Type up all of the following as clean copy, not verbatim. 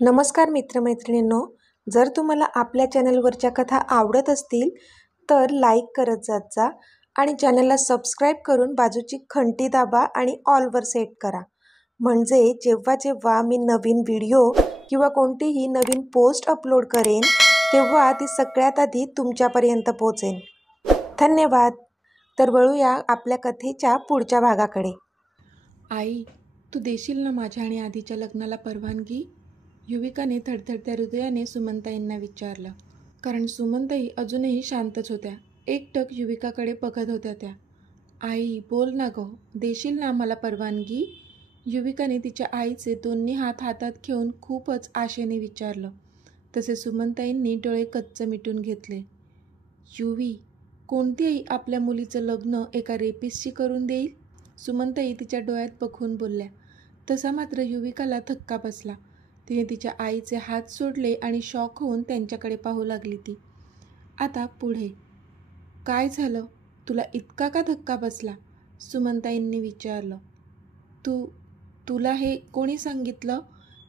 नमस्कार मित्रमैत्रिणींनो, जर तुम्हाला आपल्या चॅनलवरच्या कथा आवडत असतील तर लाईक करत जात जा आणि चॅनलला सबस्क्राईब करून बाजूची घंटी दाबा आणि ऑलवर सेट करा. म्हणजे जेव्हा जेव्हा मी नवीन व्हिडिओ किंवा कोणतीही नवीन पोस्ट अपलोड करेन तेव्हा ती सगळ्यात आधी तुमच्यापर्यंत पोहोचेल. धन्यवाद. तर वळूया आपल्या कथेच्या पुढच्या भागाकडे. आई, तू देशील ना माझ्या आणि आधीच्या लग्नाला परवानगी? युविकाने थरथरत्या हृदयाने सुमनताईंना विचारलं. कारण सुमनताई अजूनही शांतच होत्या. एकटक युविकाकडे बघत होत्या त्या. आई, बोल ना गं, देशील ना मला परवानगी? युविकाने तिच्या आईचे दोन्ही हात हातात घेऊन खूपच आशेने विचारलं. तसे सुमनताईंनी डोळे कच्च मिटून घेतले. युवी, कोणती आई आपल्या मुलीचं लग्न एका रेपिस्टशी करून देईल? सुमनताई तिच्या डोळ्यात बघून बोलल्या. तसा मात्र युविकाला धक्का बसला. तिने तिच्या आईचे हात सोडले आणि शॉक होऊन त्यांच्याकडे पाहू लागली ती. आता पुढे काय झालं? तुला इतका का धक्का बसला? सुमनताईंनी विचारलं. तुला हे कोणी सांगितलं?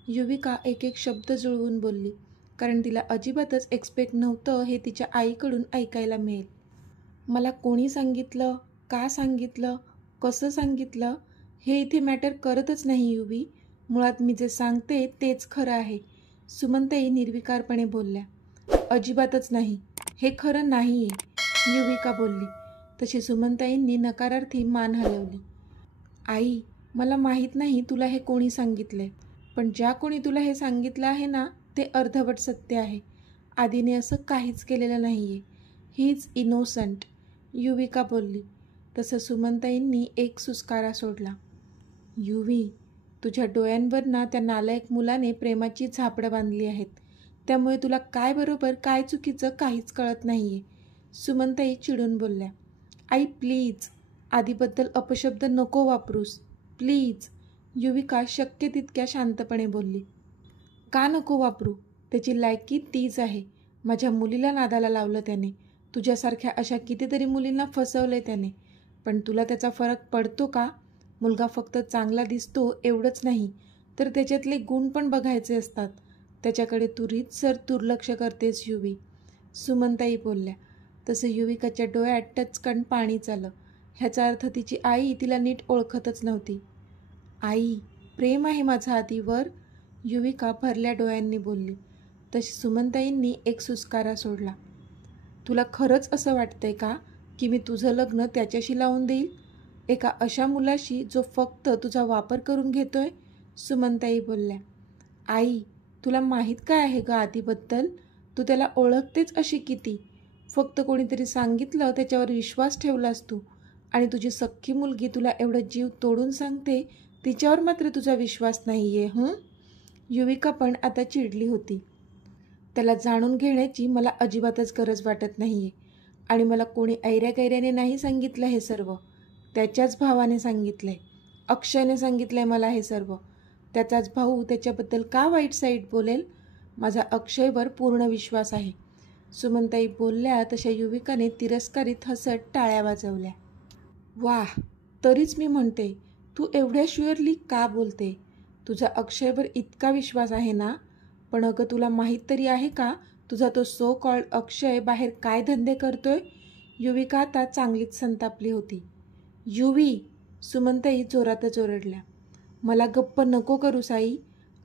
युविका एक एक शब्द जुळवून बोलली. कारण तिला अजिबातच एक्सपेक्ट नव्हतं हे तिच्या आईकडून ऐकायला मिळेल. मला कोणी सांगितलं, का सांगितलं, कसं सांगितलं हे इथे मॅटर करतच नाही युवी. मुळात मी जे सांगते तेच खरं आहे. सुमनताई निर्विकारपणे बोलल्या. अजिबातच नाही, हे खरं नाही आहे, युविका बोलली. तशी सुमनताईंनी नकारार्थी मान हलवली. आई, मला माहीत नाही तुला हे कोणी सांगितले, पण ज्या कोणी तुला हे सांगितलं आहे ना ते अर्धवट सत्य आहे. आधीने असं काहीच केलेलं नाही आहे. ही इज इनोसंट, युविका बोलली. तसं सुमनताईंनी एक सुस्कारा सोडला. युवी, तुझ्या डोळ्यांवर ना त्या नालायक मुलाने प्रेमाची झापडं बांधली आहेत. त्यामुळे तुला काय बरोबर काय चुकीचं काहीच कळत नाही आहे, सुमनताई चिडून बोलल्या. आई प्लीज, आधीबद्दल अपशब्द नको वापरूस प्लीज, युविका शक्य तितक्या शांतपणे बोलली. का नको वापरू? त्याची लायकी तीच आहे. माझ्या मुलीला नादाला लावलं त्याने. तुझ्यासारख्या अशा कितीतरी मुलींना फसवले त्याने. पण तुला त्याचा फरक पडतो का? मुलगा फक्त चांगला दिसतो एवढंच नाही तर त्याच्यातले गुण पण बघायचे असतात. त्याच्याकडे तू रीतसर दुर्लक्ष करतेस युवी, सुमनताई बोलल्या. तसं युविकाच्या डोळ्यात टचकन पाणी आलं. ह्याचा अर्थ तिची आई तिला नीट ओळखतच नव्हती. आई, प्रेम आहे माझं आधीवर, युविका भरल्या डोळ्यांनी बोलली. तशी सुमनताईंनी एक सुस्कारा सोडला. तुला खरंच असं वाटतंय का की मी तुझं लग्न त्याच्याशी लावून देईल, एका अशा मुलाशी जो फक्त तुझा वापर करून घेतोय? सुमनताई बोलल्या. आई, तुला माहीत काय आहे ग आधीबद्दल? तू त्याला ओळखतेच अशी किती. फक्त कोणीतरी सांगितलं त्याच्यावर विश्वास ठेवलास तू. आणि तुझी सख्खी मुलगी तुला एवढं जीव तोडून सांगते, तिच्यावर मात्र तुझा विश्वास नाही आहे. युविका पण आता चिडली होती. त्याला जाणून घेण्याची मला अजिबातच गरज वाटत नाही आहे. आणि मला कोणी ऐऱ्यागैऱ्याने नाही सांगितलं हे सर्व. त्याच्याच भावाने सांगितलं आहे, अक्षयने सांगितलं आहे मला हे सर्व. त्याचाच भाऊ त्याच्याबद्दल का वाईट साईड बोलेल? माझा अक्षयवर पूर्ण विश्वास आहे, सुमनताई बोलल्या. तशा युविकाने तिरस्कारीत हसत टाळ्या वाजवल्या. वाह, तरीच मी म्हणते तू एवढ्या शुअरली का बोलते? तुझा अक्षयवर इतका विश्वास आहे ना? पण अगं तुला माहीत तरी आहे का तुझा तो सो कॉल्ड अक्षय बाहेर काय धंदे करतोय? युविका आता चांगलीच संतापली होती. युवी, सुमनताई जोरातच ओरडल्या. मला गप्प नको करू साई.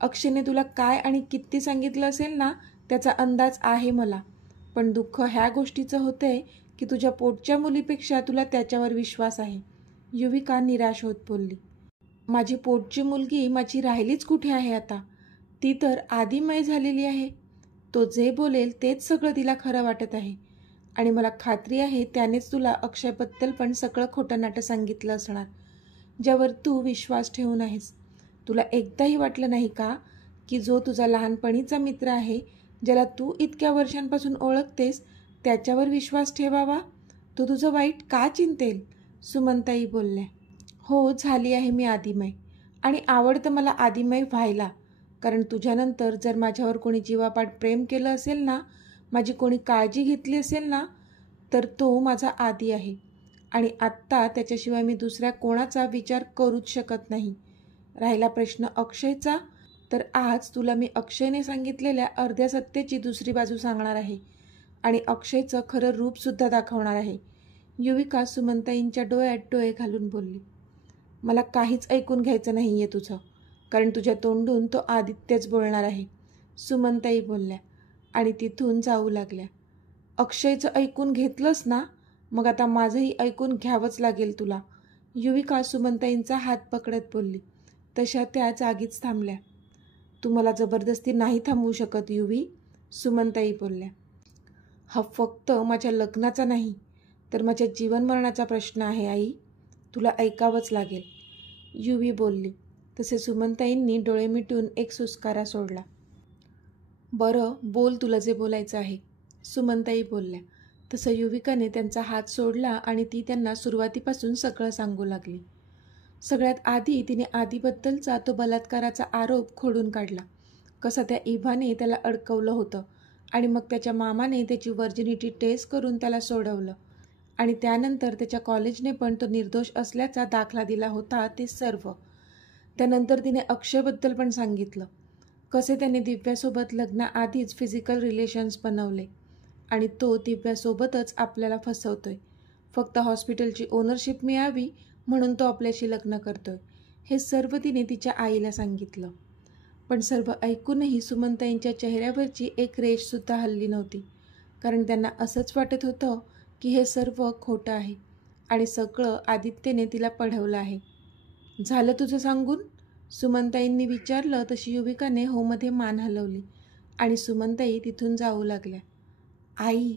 अक्षयने तुला काय आणि किती सांगितलं असेल ना त्याचा अंदाज आहे मला. पण दुःख ह्या गोष्टीचं होतंय की तुझ्या पोटच्या मुलीपेक्षा तुला त्याच्यावर विश्वास आहे, युविका निराश होत बोलली. माझी पोटची मुलगी माझी राहिलीच कुठे आहे आता? ती तर आदिमय झालेली आहे. तो जे बोलेल तेच सगळं तिला खरं वाटत आहे. आणि मला खात्री आहे त्यानेच तुला अक्षयबद्दल पण सगळं खोटं नाटं सांगितलं असणार, ज्यावर तू विश्वास ठेवून आहेस. तुला एकदाही वाटलं नाही का की जो तुझा लहानपणीचा मित्र आहे, ज्याला तू इतक्या वर्षांपासून ओळखतेस, त्याच्यावर विश्वास ठेवावा? तो तुझं वाईट का चिंतेल? सुमनताई बोलल्या. हो, झाली आहे मी आदिमय आणि आवडतं मला आदिमय व्हायला. कारण तुझ्यानंतर जर माझ्यावर कोणी जीवापाड प्रेम केलं असेल ना, माझी कोणी काळजी घेतली असेल ना, तर तो माझा आदी आहे. आणि आत्ता त्याच्याशिवाय मी दुसऱ्या कोणाचा विचार करूच शकत नाही. राहिला प्रश्न अक्षयचा, तर आज तुला मी अक्षयने सांगितलेल्या अर्ध्या सत्याची दुसरी बाजू सांगणार आहे आणि अक्षयचं खरं रूपसुद्धा दाखवणार आहे. युविका सुमनताईंच्या डोळ्यात डोळे घालून बोलली. मला काहीच ऐकून घ्यायचं नाही आहे तुझं, कारण तुझ्या तोंडून तो आदित्यच बोलणार आहे, सुमनताई बोलल्या आणि तिथून जाऊ लागल्या. अक्षयचं ऐकून घेतलंस ना, मग आता माझंही ऐकून घ्यावंच लागेल तुला, युविका सुमनताईंचा हात पकडत बोलली. तशा त्या जागीच थांबल्या. तू मला जबरदस्ती नाही थांबवू शकत युवी, सुमनताई बोलल्या. हा फक्त माझ्या लग्नाचा नाही तर माझ्या जीवनमरणाचा प्रश्न आहे आई, तुला ऐकावंच लागेल, युवी बोलली. तसे सुमनताईंनी डोळे मिटून एक सुस्कारा सोडला. बरं बोल, तुला जे बोलायचं आहे, सुमनताई बोलल्या. तसं युविकाने त्यांचा हात सोडला आणि ती त्यांना सुरुवातीपासून सगळं सांगू लागली. सगळ्यात आधी तिने आधीबद्दलचा तो बलात्काराचा आरोप खोडून काढला. कसा त्या इव्हाने त्याला अडकवलं होतं आणि मग त्याच्या मामाने त्याची व्हर्जिनिटी टेस्ट करून त्याला सोडवलं आणि त्यानंतर त्याच्या कॉलेजने पण तो निर्दोष असल्याचा दाखला दिला होता, ते सर्व. त्यानंतर तिने अक्षयबद्दल पण सांगितलं. कसे त्याने दिव्यासोबत लग्नाआधीच फिजिकल रिलेशन्स बनवले आणि तो दिव्यासोबतच आपल्याला फसवतोय. फक्त हॉस्पिटलची ओनरशिप मिळावी म्हणून तो आपल्याशी लग्न करतोय, हे सर्व तिने तिच्या आईला सांगितलं. पण सर्व ऐकूनही सुमनताईंच्या चेहऱ्यावरची एक रेषसुद्धा हलली नव्हती, कारण त्यांना असंच वाटत होतं की हे सर्व खोटं आहे आणि सगळं आदित्यने तिला पढवलं आहे. झालं तुझं सांगून, सुमनताईंनी विचारलं. तशी युविकाने होमध्ये मान हलवली आणि सुमनताई तिथून जाऊ लागल्या. आई,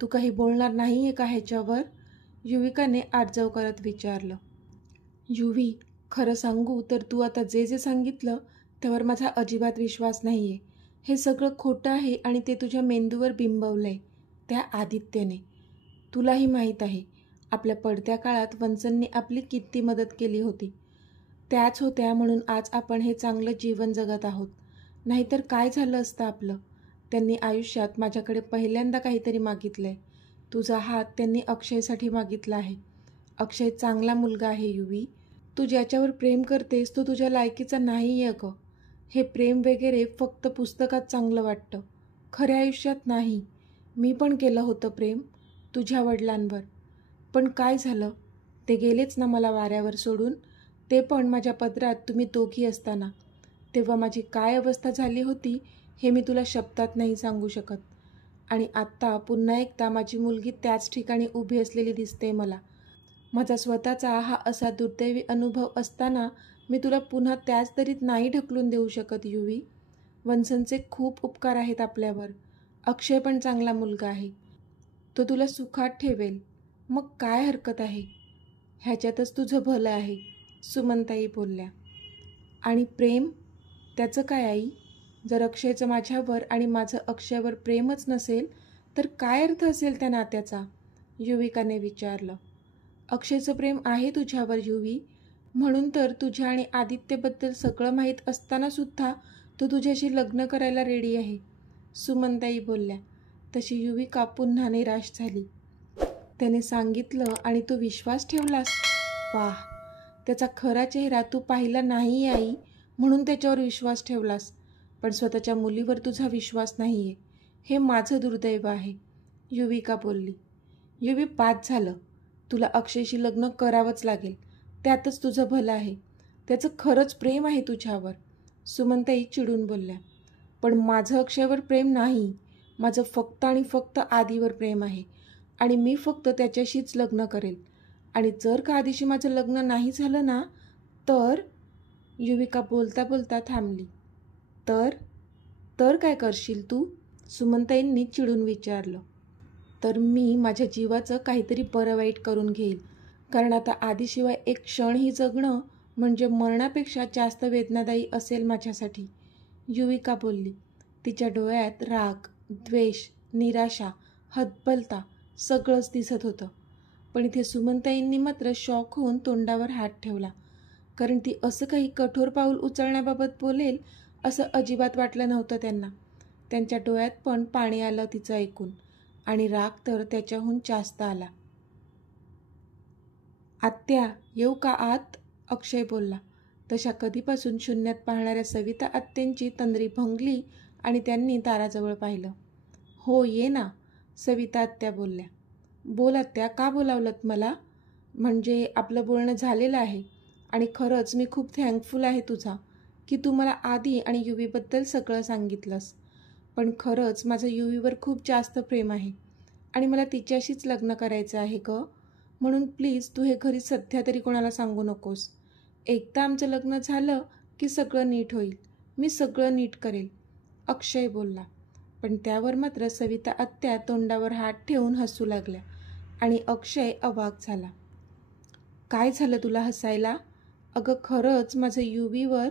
तू काही बोलणार नाही आहे का ह्याच्यावर, युविकाने आडजाऊ करत विचारलं. युवी, खरं सांगू तर तू आता जे जे सांगितलं त्यावर माझा अजिबात विश्वास नाही आहे. हे सगळं खोटं आहे आणि ते तुझ्या मेंदूवर बिंबवलं आहे त्या आदित्यने. तुलाही माहीत आहे आपल्या पडत्या काळात वंचनने आपली किती मदत केली होती. त्याच होत्या म्हणून आज आपण हे चांगलं जीवन जगत आहोत. नाहीतर काय झालं असतं आपलं. त्यांनी आयुष्यात माझ्याकडे पहिल्यांदा काहीतरी मागितलं आहे. तुझा हात त्यांनी अक्षयसाठी मागितला आहे. अक्षय चांगला मुलगा आहे युवी. तू ज्याच्यावर प्रेम करतेस तो तुझ्या लायकीचा नाही आहे गं. हे प्रेम वगैरे फक्त पुस्तकात चांगलं वाटतं, खऱ्या आयुष्यात नाही. मी पण केलं होतं प्रेम तुझ्या वडिलांवर, पण काय झालं, ते गेलेच ना मला वाऱ्यावर सोडून, ते पण माझ्या पदरात तुम्ही दोघी असताना. तेव्हा माझी काय अवस्था झाली होती हे मी तुला शब्दात नाही सांगू शकत. आणि आत्ता पुन्हा एकदा माझी मुलगी त्याच ठिकाणी उभी असलेली दिसते मला. माझा स्वतःचा हा असा दुर्दैवी अनुभव असताना मी तुला पुन्हा त्याच दरीत नाही ढकलून देऊ शकत युवी. वंसनचे खूप उपकार आहेत आपल्यावर. अक्षय पण चांगला मुलगा आहे, तो तुला सुखात ठेवेल. मग काय हरकत आहे, ह्याच्यातच तुझं भलं आहे, सुमनताई बोलल्या. आणि प्रेम, त्याचं काय आई? जर अक्षयचं माझ्यावर आणि माझं अक्षयवर प्रेमच नसेल तर काय अर्थ असेल त्या नात्याचा, युविकाने विचारलं. अक्षयचं प्रेम आहे तुझ्यावर युवी, म्हणून तर तुझ्या आणि आदित्यबद्दल सगळं माहीत असतानासुद्धा तो तुझ्याशी लग्न करायला रेडी आहे, सुमनताई बोलल्या. तशी युविका पुन्हा निराश झाली. त्याने सांगितलं आणि तू विश्वास ठेवलास? वाह, त्याचा खरा चेहरा तू पाहिला नाही आई म्हणून त्याच्यावर विश्वास ठेवलास, पण स्वतःच्या मुलीवर तुझा विश्वास नाही आहे, हे माझं दुर्दैव आहे, युविका बोलली. युवी, बाद झालं. तुला अक्षयशी लग्न करावंच लागेल, त्यातच तुझं भलं आहे. त्याचं खरंच प्रेम आहे तुझ्यावर, सुमनताई चिडून बोलल्या. पण माझं अक्षयवर प्रेम नाही. माझं फक्त आणि फक्त आधीवर प्रेम आहे आणि मी फक्त त्याच्याशीच लग्न करेल. आणि जर का आधीशी माझं लग्न नाही झालं ना तर, युविका बोलता बोलता थांबली. तर काय करशील तू, सुमनताईंनी चिडून विचारलं. तर मी माझ्या जीवाचं काहीतरी बरं वाईट करून घेईल, कारण आता आधीशिवाय एक क्षणही जगणं म्हणजे मरणापेक्षा जास्त वेदनादायी असेल माझ्यासाठी, युविका बोलली. तिच्या डोळ्यात राग, द्वेष, निराशा, हतबलता सगळंच दिसत होतं. पण इथे सुमनताईंनी मात्र शॉक होऊन तोंडावर हात ठेवला, कारण ती असं काही कठोर पाऊल उचलण्याबाबत बोलेल असं अजिबात वाटलं नव्हतं त्यांना. त्यांच्या डोळ्यात पण पाणी आलं तिचं ऐकून आणि राग तर त्याच्याहून जास्त आला. आत्या, येऊ का आत, अक्षय बोलला. तशा कधीपासून शून्यात पाहणाऱ्या सविता आत्यांची तंद्री भंगली आणि त्यांनी दाराजवळ पाहिलं. हो ये ना, सविता आत्या बोलल्या. बोल आत्या, का बोलावलंत मला? म्हणजे आपलं बोलणं झालेलं आहे आणि खरंच मी खूप थँकफुल आहे तुझा की तू मला आधी आणि युवीबद्दल सगळं सांगितलंस. पण खरंच माझं युवीवर खूप जास्त प्रेम आहे आणि मला तिच्याशीच लग्न करायचं आहे ग. म्हणून प्लीज तू हे घरी सध्या तरी कोणाला सांगू नकोस. एकदा आमचं लग्न झालं की सगळं नीट होईल. मी सगळं नीट करेल, अक्षय बोलला. पण त्यावर मात्र सविता आत्या तोंडावर हात ठेवून हसू लागल्या आणि अक्षय अवाक झाला. काय झालं तुला हसायला? अगं खरंच माझं युवीवर,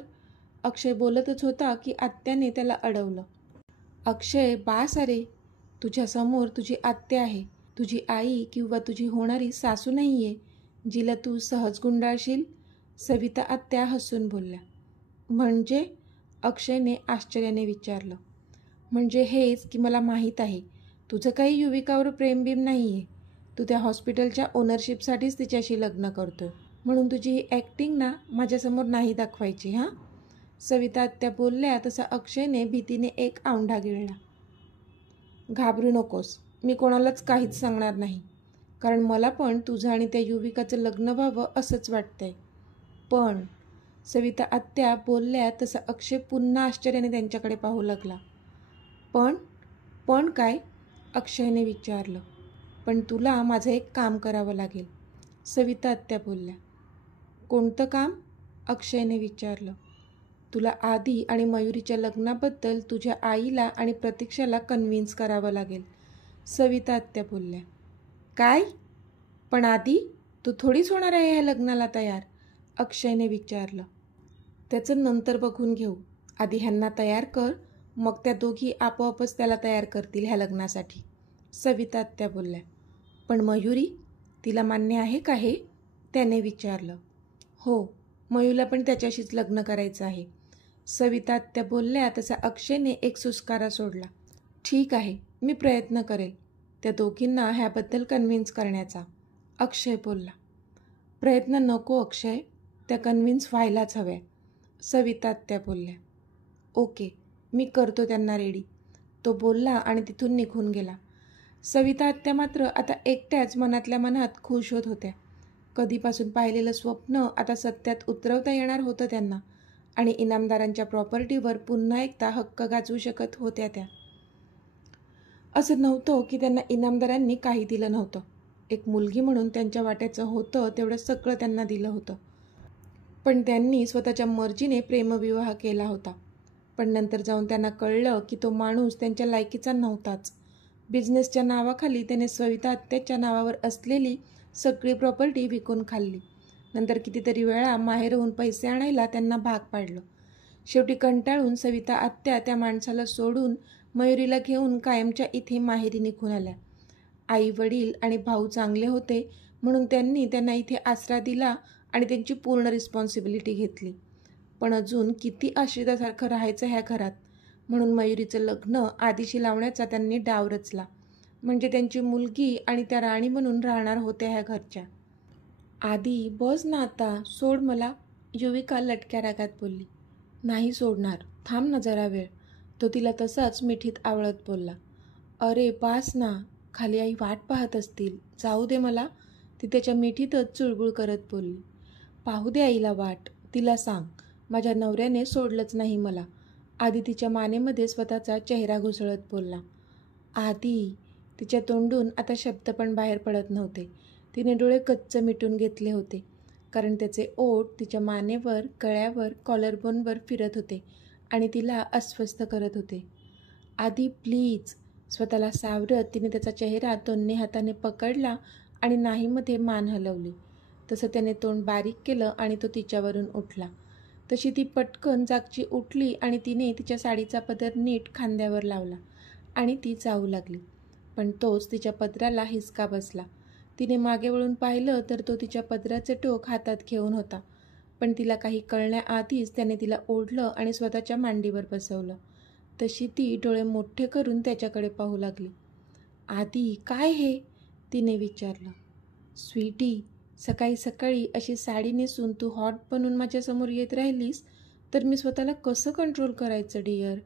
अक्षय बोलतच होता की आत्याने त्याला अडवलं. अक्षय बास, अरे तुझ्यासमोर तुझी आत्या आहे, तुझी आई किंवा तुझी होणारी सासू नाही आहे जिला तू सहज गुंडाळशील, सविता आत्या हसून बोलल्या. म्हणजे? अक्षयने आश्चर्याने विचारलं. म्हणजे हेच की मला माहीत आहे तुझं काही युविकावर प्रेमबिम नाही आहे. तू त्या हॉस्पिटलच्या ओनरशिपसाठीच तिच्याशी लग्न करतोय, म्हणून तुझी ही ॲक्टिंग ना माझ्यासमोर नाही दाखवायची हां, सविता आत्या बोलल्या. तसा अक्षयने भीतीने एक औंढा गिळला. घाबरू नकोस, मी कोणालाच काहीच सांगणार नाही, कारण मला पण तुझं आणि त्या युविकाचं लग्न व्हावं असंच वाटतंय. पण, सविता आत्या बोलल्या. तसा अक्षय पुन्हा आश्चर्याने त्यांच्याकडे पाहू लागला. पण काय? अक्षयने विचारलं. पण तुला माझं एक काम करावं लागेल, सविता आत्या बोलल्या. कोणतं काम? अक्षयने विचारलं. तुला आधी आणि मयुरीच्या लग्नाबद्दल तुझ्या आईला आणि प्रतीक्षाला कन्व्हिन्स करावं लागेल, सविता आत्या बोलल्या. काय? पण आधी तू थोडीच होणार आहे ह्या लग्नाला तयार, अक्षयने विचारलं. त्याचं नंतर बघून घेऊ, आधी ह्यांना तयार कर, मग त्या दोघी आपोआपच त्याला तयार करतील ह्या लग्नासाठी, सविता आत्या बोलल्या. पण मयुरी, तिला मान्य आहे का हे? त्याने विचारलं. हो, मयूला पण त्याच्याशीच लग्न करायचं आहे, सविता आत्या बोलल्या. तसा अक्षयने एक सुस्कारा सोडला. ठीक आहे, मी प्रयत्न करेल त्या दोघींना ह्याबद्दल कन्व्हिन्स करण्याचा, अक्षय बोलला. प्रयत्न नको अक्षय, त्या कन्व्हिन्स व्हायलाच हव्या, सविता आत्या बोलल्या. ओके, मी करतो त्यांना रेडी, तो बोलला आणि तिथून निघून गेला. सविता आत्या मात्र आता एकट्याच मनातल्या मनात खुश होत होत्या. कधीपासून पाहिलेलं स्वप्न आता सत्यात उतरवता येणार होतं त्यांना आणि इनामदारांच्या प्रॉपर्टीवर पुन्हा एकदा हक्क गाजवू शकत होत्या त्या. असं नव्हतं की त्यांना इनामदारांनी काही दिलं नव्हतं. एक मुलगी म्हणून त्यांच्या वाट्याचं होतं तेवढं सगळं त्यांना दिलं होतं. पण त्यांनी स्वतःच्या मर्जीने प्रेमविवाह केला होता. पण नंतर जाऊन त्यांना कळलं की तो माणूस त्यांच्या लायकीचा नव्हताच. बिझनेसच्या नावाखाली त्याने सविता आत्याच्या नावावर असलेली सगळी प्रॉपर्टी विकून खाल्ली. नंतर कितीतरी वेळा माहेरहून पैसे आणायला त्यांना भाग पाडलं. शेवटी कंटाळून सविता आत्या त्या माणसाला सोडून मयुरीला घेऊन कायमच्या इथे माहेरी निघून आल्या. आई वडील आणि भाऊ चांगले होते म्हणून त्यांनी त्यांना इथे आसरा दिला आणि त्यांची पूर्ण रिस्पॉन्सिबिलिटी घेतली. पण अजून किती आश्रितासारखं राहायचं ह्या घरात, म्हणून मयुरीचं लग्न आधीशी लावण्याचा त्यांनी डाव रचला. म्हणजे त्यांची मुलगी आणि त्या राणी म्हणून राहणार होत्या ह्या घरच्या. आधी बस ना आता, सोड मला, युविका लटक्या रागात बोलली. नाही सोडणार, थांब ना जरा वेळ, तो तिला तसाच मिठीत आवळत बोलला. अरे बास ना, खाली आई वाट पाहत असतील, जाऊ दे मला, ती त्याच्या मिठीतच चुळबुळ करत बोलली. पाहू दे आईला वाट, तिला सांग माझ्या नवऱ्याने सोडलंच नाही मला, आधी तिच्या मानेमध्ये स्वतःचा चेहरा घुसळत बोलला. आधी, तिच्या तोंडून आता शब्द पण बाहेर पडत नव्हते. तिने डोळे कच्च मिटून घेतले होते, कारण त्याचे ओठ तिच्या मानेवर, गळ्यावर, कॉलरबोनवर फिरत होते आणि तिला अस्वस्थ करत होते. आधी प्लीज, स्वतःला सावरत तिने त्याचा चेहरा दोन्ही हाताने पकडला आणि नाहीमध्ये मान हलवली. तसं त्याने तोंड बारीक केलं आणि तो तिच्यावरून उठला. तशी ती पटकन जागची उठली आणि तिने तिच्या साडीचा पदर नीट खांद्यावर लावला आणि ती जाऊ लागली. पण तोच तिच्या पदराला हिसका बसला. तिने मागे वळून पाहिलं तर तो तिच्या पदराचे टोक हातात घेऊन होता. पण तिला काही कळण्याआधीच त्याने तिला ओढलं आणि स्वतःच्या मांडीवर बसवलं. तशी ती डोळे मोठे करून त्याच्याकडे पाहू लागली. आधी काय हे, तिने विचारलं. स्वीटी, सकाळी सकाळी अशी साडी नेसून तू हॉट बनून माझ्यासमोर येत राहिलीस तर मी स्वतःला कसं कंट्रोल करायचं डिअर.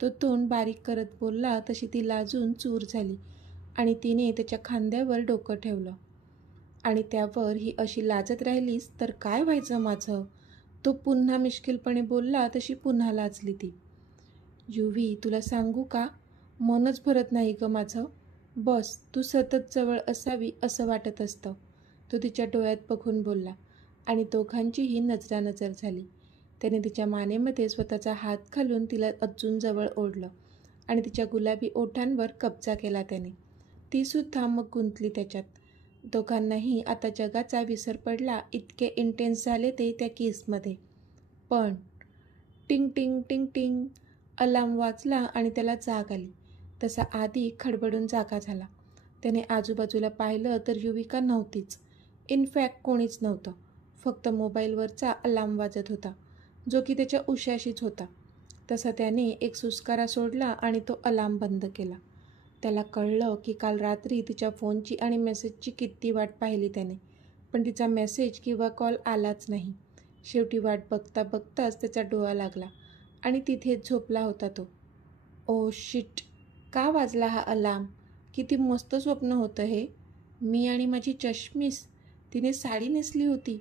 तो तोंड बारीक करत बोलला तशी ती लाजून चूर झाली आणि तिने त्याच्या खांद्यावर डोकं ठेवलं. आणि त्यावर ही अशी लाजत राहिलीस तर काय व्हायचं माझं. तो पुन्हा मिश्किलपणे बोलला तशी पुन्हा लाजली ती. युवी, तुला सांगू का, मनच भरत नाही गं माझं. बस तू सतत जवळ असावी असं वाटत असतं. तो तिच्या डोळ्यात बघून बोलला आणि दोघांचीही नजरानजर झाली. त्याने तिच्या मानेमध्ये स्वतःचा हात घालून तिला अजून जवळ ओढलं आणि तिच्या गुलाबी ओठांवर कब्जा केला त्याने. तीसुद्धा मग गुंतली त्याच्यात. दोघांनाही आता जगाचा विसर पडला इतके इंटेन्स झाले ते त्या किसमध्ये. पण टिंग टिंग टिंग टिंग अलार्म वाजला आणि त्याला जाग आली. तसा आधी खडबडून जागा झाला. त्याने आजूबाजूला पाहिलं तर युविका नव्हतीच. इनफॅक्ट कोणीच नव्हतं. फक्त मोबाईलवरचा अलार्म वाजत होता जो की त्याच्या उशाशीच होता. तसा त्याने एक सुस्कारा सोडला आणि तो अलार्म बंद केला. त्याला कळलं की काल रात्री तिच्या फोनची आणि मेसेजची किती वाट पाहिली त्याने, पण तिचा मेसेज किंवा कॉल आलाच नाही. शेवटी वाट बघता बघताच त्याचा डोळा लागला आणि तिथेच झोपला होता तो. ओ शिट, का वाजला हा अलार्म. किती मस्त स्वप्न होतं हे. मी आणि माझी चष्मीस. तिने साडी नेसली होती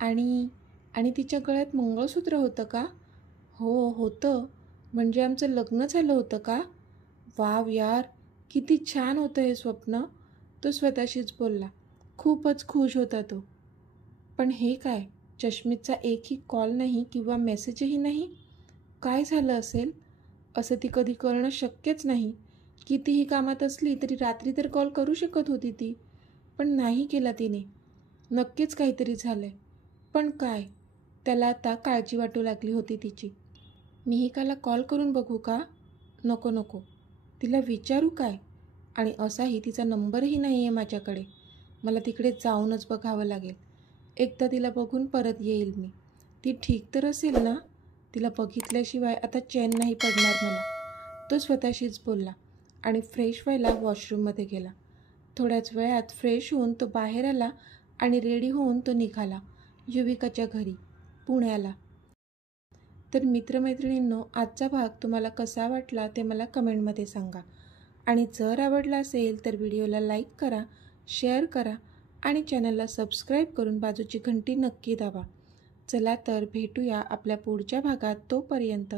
आणि तिच्या गळ्यात मंगळसूत्र होतं का. हो होतं. म्हणजे आमचं लग्न झालं होतं का. वाव यार, किती छान होतं हे स्वप्न. तो स्वतःशीच बोलला. खूपच खुश होता तो. पण हे काय, चष्मीचा एकही कॉल नाही किंवा मेसेजही नाही. काय झालं असेल. असं ती कधी करणं शक्यच नाही. कितीही कामात असली तरी रात्री तर कॉल करू शकत होती ती, पण नाही केला तिने. नक्कीच काहीतरी झालंय. पण काय. त्याला आता काळजी वाटू लागली होती तिची. मिहिकाला कॉल करून बघू का. नको नको. तिला विचारू काय. आणि असाही तिचा नंबरही नाही आहे माझ्याकडे. मला तिकडे जाऊनच बघावं लागेल. एकदा तिला बघून परत येईल मी. ती ठीक तर असेल ना. तिला बघितल्याशिवाय आता चैन नाही पडणार मला. तो स्वतःशीच बोलला आणि फ्रेश व्हायला वॉशरूममध्ये गेला. थोड्याच वेळात फ्रेश होऊन तो बाहेर आला आणि रेडी होऊन तो निघाला युविकाच्या घरी, पुण्याला. तर मित्रमैत्रिणींनो, आजचा भाग तुम्हाला कसा वाटला ते मला कमेंटमध्ये सांगा. आणि जर आवडला असेल तर व्हिडिओला लाईक करा, शेअर करा आणि चॅनलला सबस्क्राईब करून बाजूची घंटी नक्की दाबा. चला तर भेटूया आपल्या पुढच्या भागात. तोपर्यंत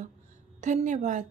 धन्यवाद.